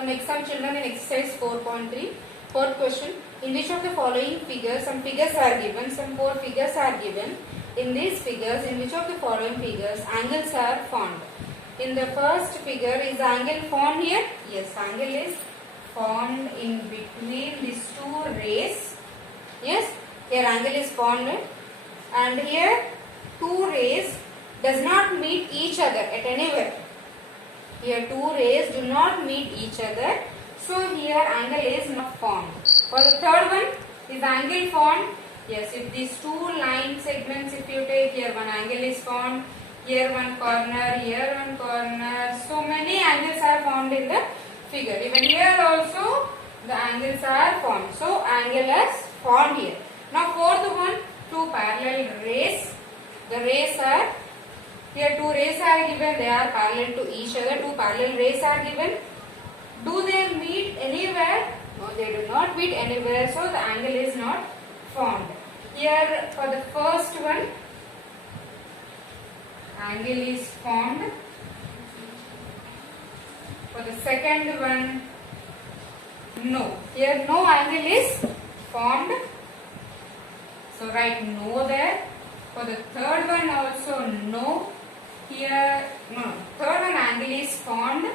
So next time children, in exercise 4.3, fourth question. In which of the following figures, some figures are given, some 4 figures are given. In these figures, in which of the following figures angles are formed? In the first figure, is the angle formed here? Yes, angle is formed in between these two rays. Yes, here angle is formed, and here two rays does not meet each other at anywhere. Here two rays do not meet each other, so here angle is not formed. For the third one, is angle formed? Yes, if these two line segments, if you take, here one angle is formed, here one corner, here one corner. So many angles are formed in the figure. Even here also the angles are formed. So angle is formed here. Now fourth one, two parallel rays. The rays are, here two rays are given, they are parallel to each other. Two parallel rays are given. Do they meet anywhere? No, they do not meet anywhere, so the angle is not formed. Here for the first one, angle is formed. For the second one, no. Here no angle is formed. So write no there. For the third one also no. Here no. Third one angle is formed.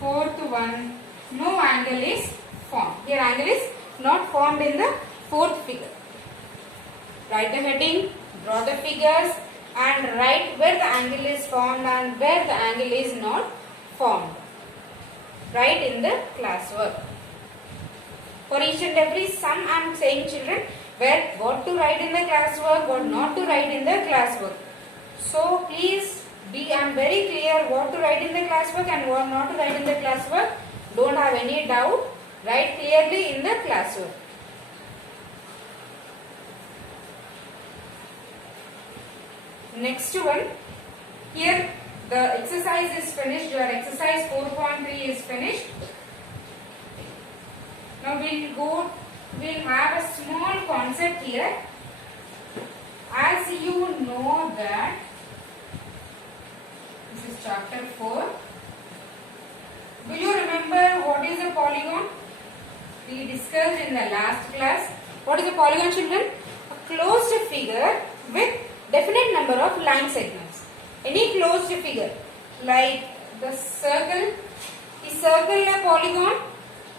Fourth one, no angle is formed. Here angle is not formed in the fourth figure. Write the heading, draw the figures, and write where the angle is formed and where the angle is not formed. Write in the classwork. For each and every sum I am saying children, where what to write in the classwork, what not to write in the classwork. So please I am very clear what to write in the classwork and what not to write in the classwork. Don't have any doubt. Write clearly in the classwork. Next one. Here the exercise is finished. Your exercise 4.3 is finished. Now we'll have a small concept here. As you know that this is chapter 4. Do you remember what is a polygon? We discussed in the last class. What is a polygon, children? A closed figure with definite number of line segments. Any closed figure like the circle. Is circle a polygon?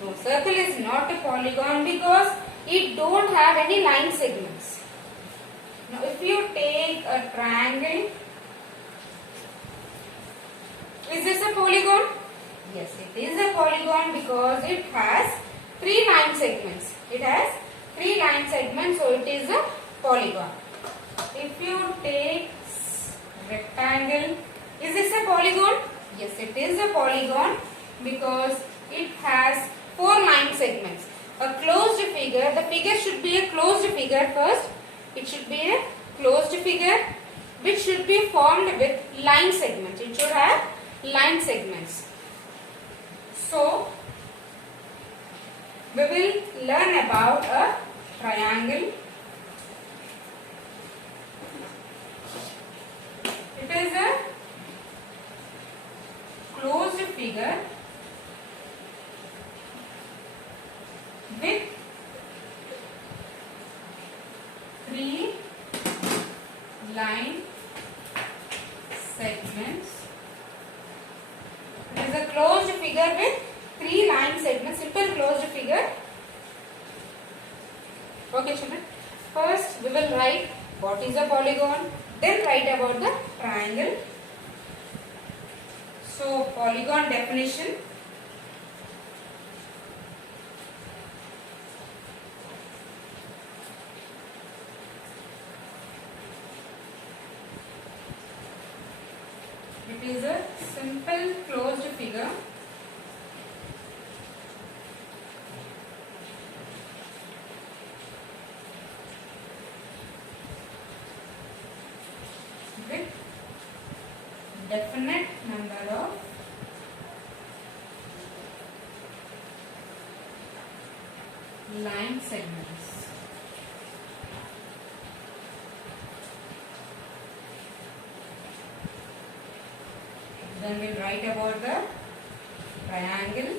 No, circle is not a polygon because it don't have any line segments. Now if you take a triangle, is this a polygon? Yes, it is a polygon because it has 3 line segments. It has 3 line segments, so it is a polygon. If you take rectangle, is this a polygon? Yes, it is a polygon because it has 4 line segments. A closed figure, the figure should be a closed figure first. It should be a closed figure which should be formed with line segments. It should have line segments. So, we will learn about a triangle. It is a closed figure with 3 line segments. It is a closed figure with 3 line segments, simple closed figure. Okay children, first we will write what is a polygon, then write about the triangle. So polygon definition. It is a simple closed figure with definite number of line segments. Then we'll write about the triangle.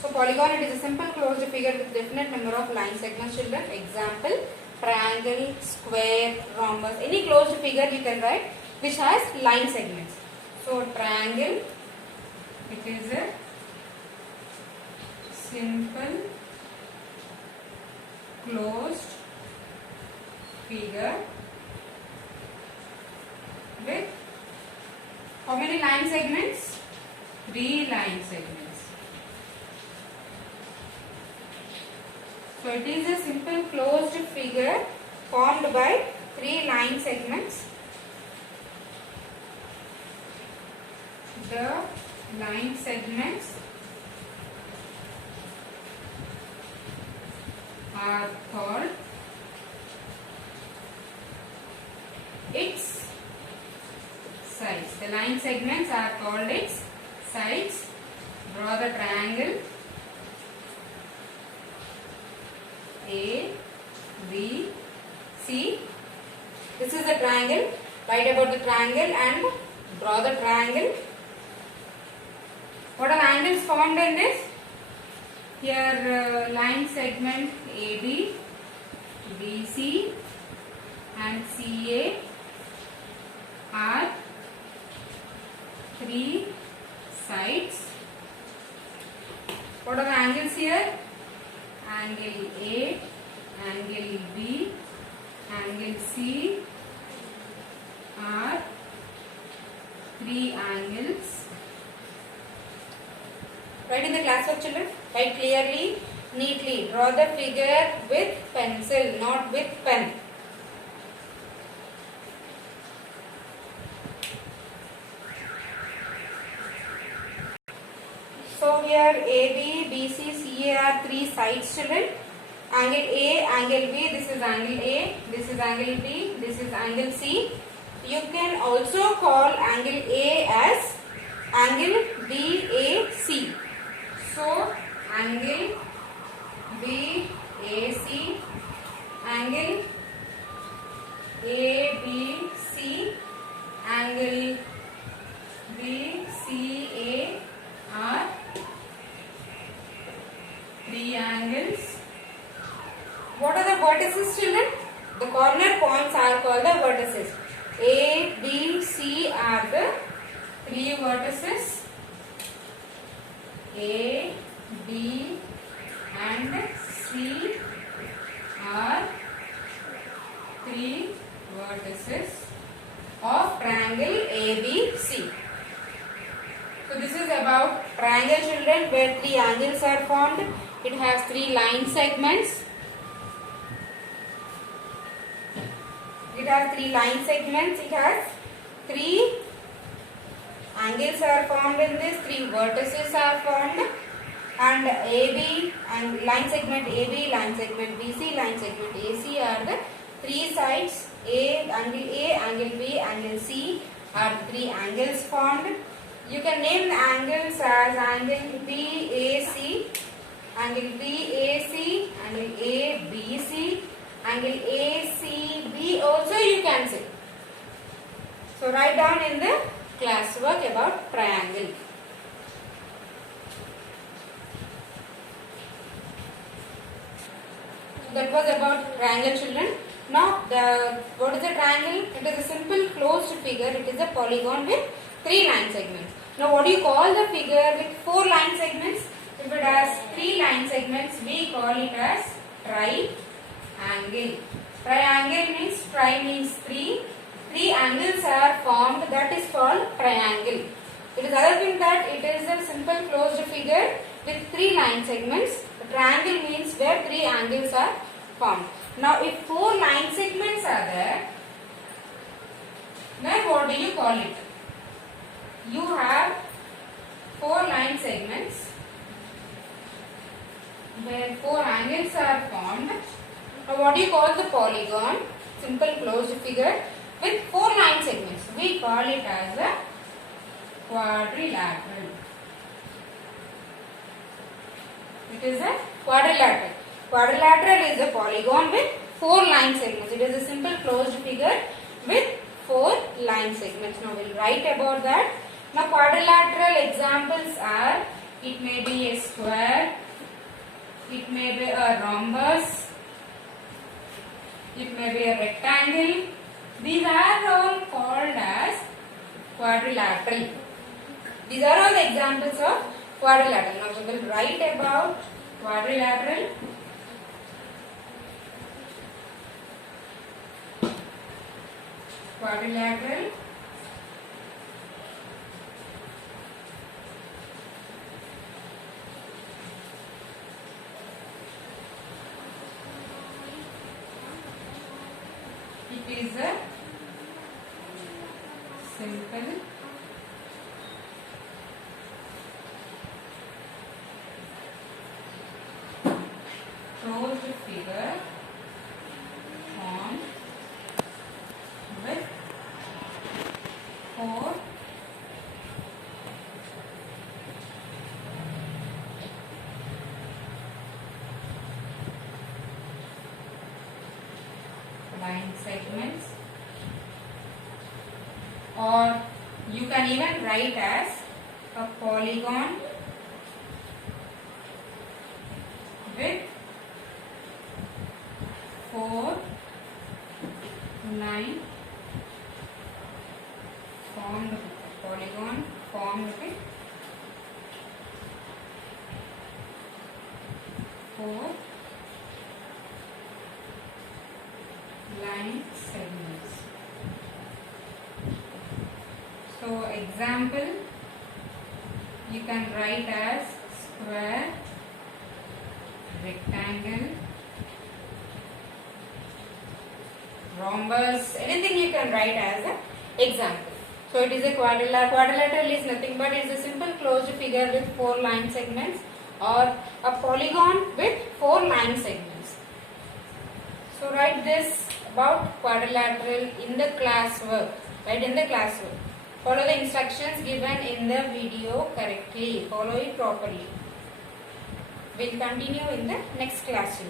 So polygon, it is a simple closed figure with definite number of line segments, children. Example, triangle, square, rhombus, any closed figure you can write which has line segments. So triangle, it is a simple closed figure with how many line segments? 3 line segments. So it is a simple closed figure formed by 3 line segments. The line segments are called its sides. The line segments are called its sides. Draw the triangle A, B, C. This is the triangle. Write about the triangle and draw the triangle. What are angles formed in this? Here line segment AB, BC and CA are 3 sides. What are the angles here? Angle A, angle B, angle C are 3 angles. Write in the classwork, children. Write clearly, neatly. Draw the figure with pencil, not with pen. So here AB, BC, CA are 3 sides, children. Angle A, angle B, this is angle A, this is angle B, this is angle C. You can also call angle A as angle BAC. So angle BAC, angle ABC, angle BCA are 3 angles. What are the vertices, children? The corner points are called the vertices. A, B, C are the 3 vertices. A, B and C are 3 vertices of triangle ABC. So this is about triangle, children, where 3 angles are formed. It has 3 line segments. It has 3 line segments. It has 3 angles are formed in this. 3 vertices are formed. And AB and line segment AB, line segment BC, line segment AC are the 3 sides. Angle A, angle B, angle C are 3 angles formed. You can name the angles as angle BAC, angle BAC, angle ABC, angle ACB also you can say. So write down in the classwork about triangle. That was about triangle, children. Now what is a triangle? It is a simple closed figure. It is a polygon with 3 line segments. Now what do you call the figure with 4 line segments? If it has 3 line segments, we call it as triangle. Triangle means tri means 3. 3 angles are formed, that is called triangle. It is other than that, it is a simple closed figure with 3 line segments. A triangle means where 3 angles are formed. Now if 4 line segments are there, then what do you call it? You have 4 line segments where 4 angles are formed. Now what do you call the polygon? Simple closed figure with 4 line segments. We call it as a quadrilateral. It is a quadrilateral. Quadrilateral is a polygon with 4 line segments. It is a simple closed figure with 4 line segments. Now we will write about that. Now quadrilateral examples are, it may be a square, it may be a rhombus, it may be a rectangle. These are all called as quadrilateral. These are all the examples of quadrilateral. Now we will write about quadrilateral. Quadrilateral it is a simple closed figure formed with 4 line segments, or you can even write as a polygon with 4 line formed, polygon formed with 4 line segments. So example, you can write as square, rectangle, rhombus, anything you can write as an example. So it is a quadrilateral. Quadrilateral is nothing but it is a simple closed figure with 4 line segments, or a polygon with 4 line segments. So write this about quadrilateral in the classwork. Write in the classwork. Follow the instructions given in the video correctly. Follow it properly. We will continue in the next class.